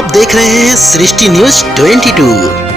आप देख रहे हैं सृष्टि न्यूज 22।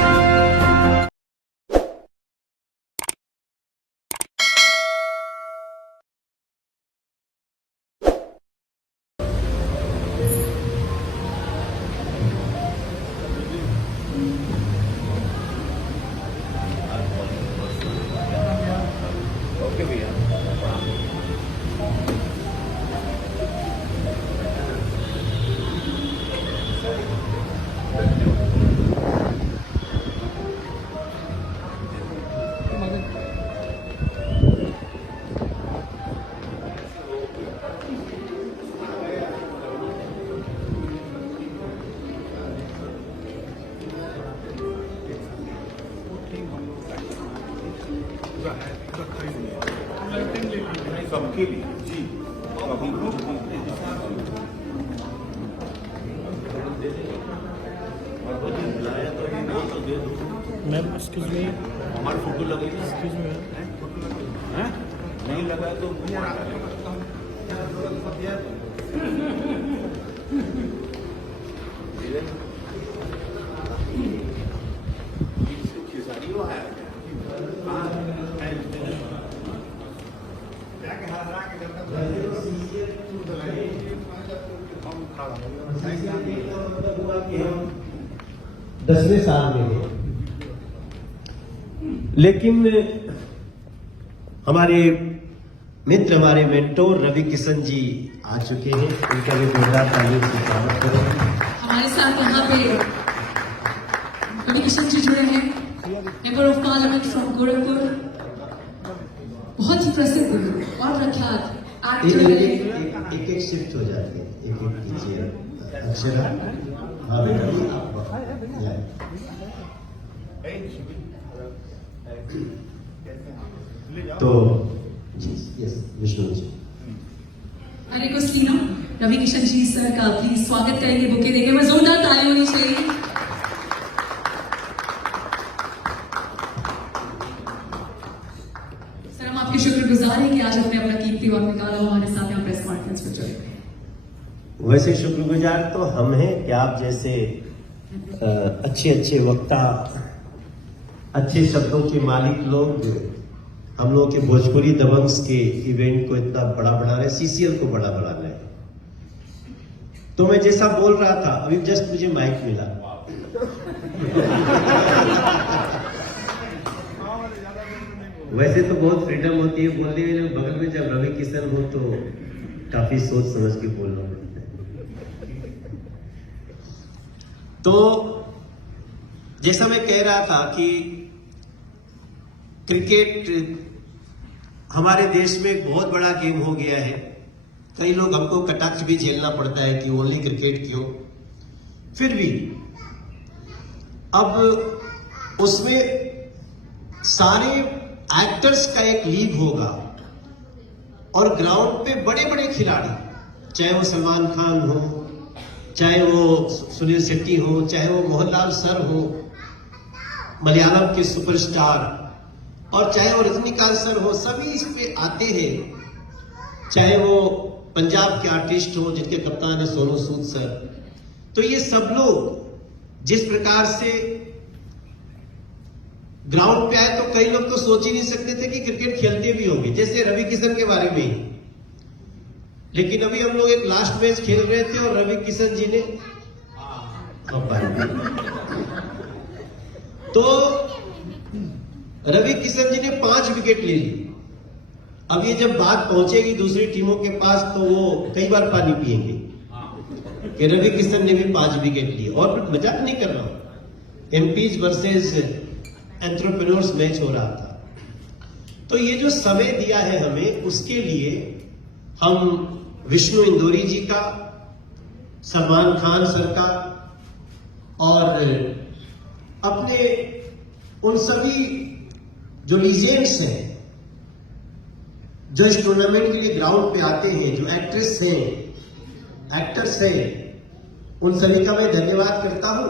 सबके लिए जी मैम एक्सक्यूज मी, हमारे फोटो लगेगी। एक्सक्यूज मी मैम, नहीं लगा तो दसवें साल में है, लेकिन हमारे मित्र, हमारे मेंटोर रवि किशन जी आ चुके हैं। उनका भी जोरदार तालियों से स्वागत करें। हमारे साथ यहाँ पे रवि किशन जी जुड़े हैं, member of parliament from Gorakhpur, बहुत ही प्रसिद्ध और प्रख्यात एक्टर हैं। एक शिफ्ट हो जाती है, एक कीजिए अक्षरा। हाँ बेटा, तो यस विष्णु जी, अरे को स्लीना रवि किशन जी सर का प्लीज स्वागत करेंगे बुके देंगे, मैं जोरदार ताली होनी चाहिए। सर हम आपके शुक्रगुजार हैं कि आज आपने अपना कीमती वक्त निकाला हमारे साथ यहाँ प्रेस कॉन्फ्रेंस पर जुड़े। वैसे शुक्रगुजार तो हम हैं कि आप जैसे अच्छे वक्ता, अच्छे शब्दों के मालिक लोग हम लोग के भोजपुरी दबंग्स के इवेंट को इतना बड़ा बना रहे, सीसीएल को बड़ा बना रहे। तो मैं जैसा बोल रहा था, अभी जस्ट मुझे माइक मिला। वैसे तो बहुत फ्रीडम होती है बोलने में, बगल में जब रवि किशन हो तो काफी सोच समझ के बोलना पड़ता है। तो जैसा मैं कह रहा था कि क्रिकेट हमारे देश में एक बहुत बड़ा गेम हो गया है। कई लोग हमको कटाक्ष भी झेलना पड़ता है कि ओनली क्रिकेट क्यों। फिर भी अब उसमें सारे एक्टर्स का एक लीग होगा और ग्राउंड पे बड़े बड़े खिलाड़ी, चाहे वो सलमान खान हो, चाहे वो सुनील शेट्टी हो, चाहे वो मोहनलाल सर हो, मलयालम के सुपरस्टार, और चाहे वो रजनीकांत सर हो, सभी इस पे आते हैं। चाहे वो पंजाब के आर्टिस्ट हो जिनके कप्तान है सोनू सूद सर। तो ये सब लोग जिस प्रकार से ग्राउंड पे आए, तो कई लोग तो सोच ही नहीं सकते थे कि क्रिकेट खेलते भी होंगे, जैसे रवि किशन के बारे में ही। लेकिन अभी हम लोग एक लास्ट मैच खेल रहे थे और रवि किशन जी ने तो रवि किशन जी ने 5 विकेट ले ली। अब ये जब बात पहुंचेगी दूसरी टीमों के पास तो वो कई बार पानी पिएंगे कि रवि किशन ने भी 5 विकेट लिए। और फिर मजाक नहीं कर रहा हूं, एमपीज वर्सेस एंटरप्रेन्योर्स मैच हो रहा था। तो ये जो समय दिया है हमें, उसके लिए हम विष्णु इंदौरी जी का, सलमान खान सर का और अपने उन सभी जो लीजेंड्स हैं जो इस टूर्नामेंट के लिए ग्राउंड पे आते हैं, जो एक्ट्रेस हैं, एक्टर्स हैं, उन सभी का मैं धन्यवाद करता हूं।